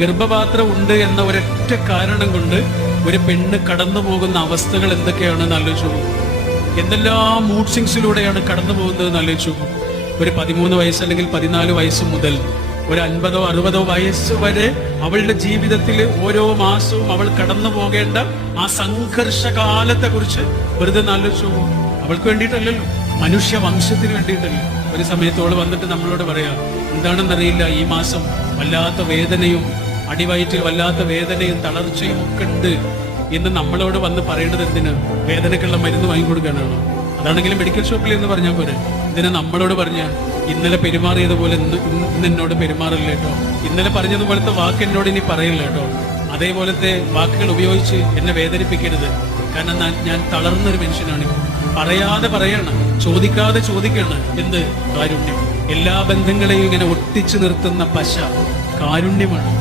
ഗർഭപാത്രം ഉണ്ട് എന്ന ഒരൊറ്റ കാരണം കൊണ്ട് ഒരു പെണ്ണ് കടന്നു പോകുന്ന അവസ്ഥകൾ എന്തൊക്കെയാണെന്ന് ആലോചിച്ചു. എന്തെല്ലാം മൂഡ് സ്വിങ്സിലൂടെയാണ് കടന്നു പോകുന്നത് ആലോചിച്ചു. ഒരു 13 വയസ്സ് അല്ലെങ്കിൽ 14 വയസ്സ് മുതൽ ഒരു 50ഓ 60ഓ വയസ്സ് വരെ അവളുടെ ജീവിതത്തിൽ ഓരോ മാസവും അവൾ കടന്നു പോകേണ്ട ആ സംഘർഷകാലത്തെ കുറിച്ച് വെറുതെ ആലോചിച്ചു. അവൾക്ക് വേണ്ടിയിട്ടല്ലല്ലോ, മനുഷ്യ വംശത്തിന് വേണ്ടിയിട്ടല്ലോ. ഒരു സമയത്തോട് വന്നിട്ട് നമ്മളോട് പറയാ, എന്താണെന്നറിയില്ല, ഈ മാസം വല്ലാത്ത വേദനയും അടിവയറ്റിൽ വല്ലാത്ത വേദനയും തളർച്ചയും ഒക്കെ ഉണ്ട് എന്ന് നമ്മളോട് വന്ന് പറയേണ്ടത് എന്തിന്? വേദനക്കുള്ള മരുന്ന് വാങ്ങിക്കൊടുക്കാനാണോ? അതാണെങ്കിലും മെഡിക്കൽ ഷോപ്പിൽ എന്ന് പറഞ്ഞാൽ പോരെ. ഇതിനെ നമ്മളോട് പറഞ്ഞ ഇന്നലെ പെരുമാറിയതുപോലെ ഇന്ന് എന്നോട് പെരുമാറില്ല കേട്ടോ, ഇന്നലെ പറഞ്ഞതുപോലത്തെ വാക്ക് എന്നോട് ഇനി പറയില്ല കേട്ടോ, അതേപോലത്തെ വാക്കുകൾ ഉപയോഗിച്ച് എന്നെ വേദനിപ്പിക്കരുത്. കാരണം ഞാൻ തളർന്നൊരു മനുഷ്യനാണ്. പറയാതെ പറയണം, ചോദിക്കാതെ ചോദിക്കണം. എന്ത് കാരുണ്യം! എല്ലാ ബന്ധങ്ങളെയും ഇങ്ങനെ ഒട്ടിച്ചു നിർത്തുന്ന പശ കാരുണ്യമാണ്.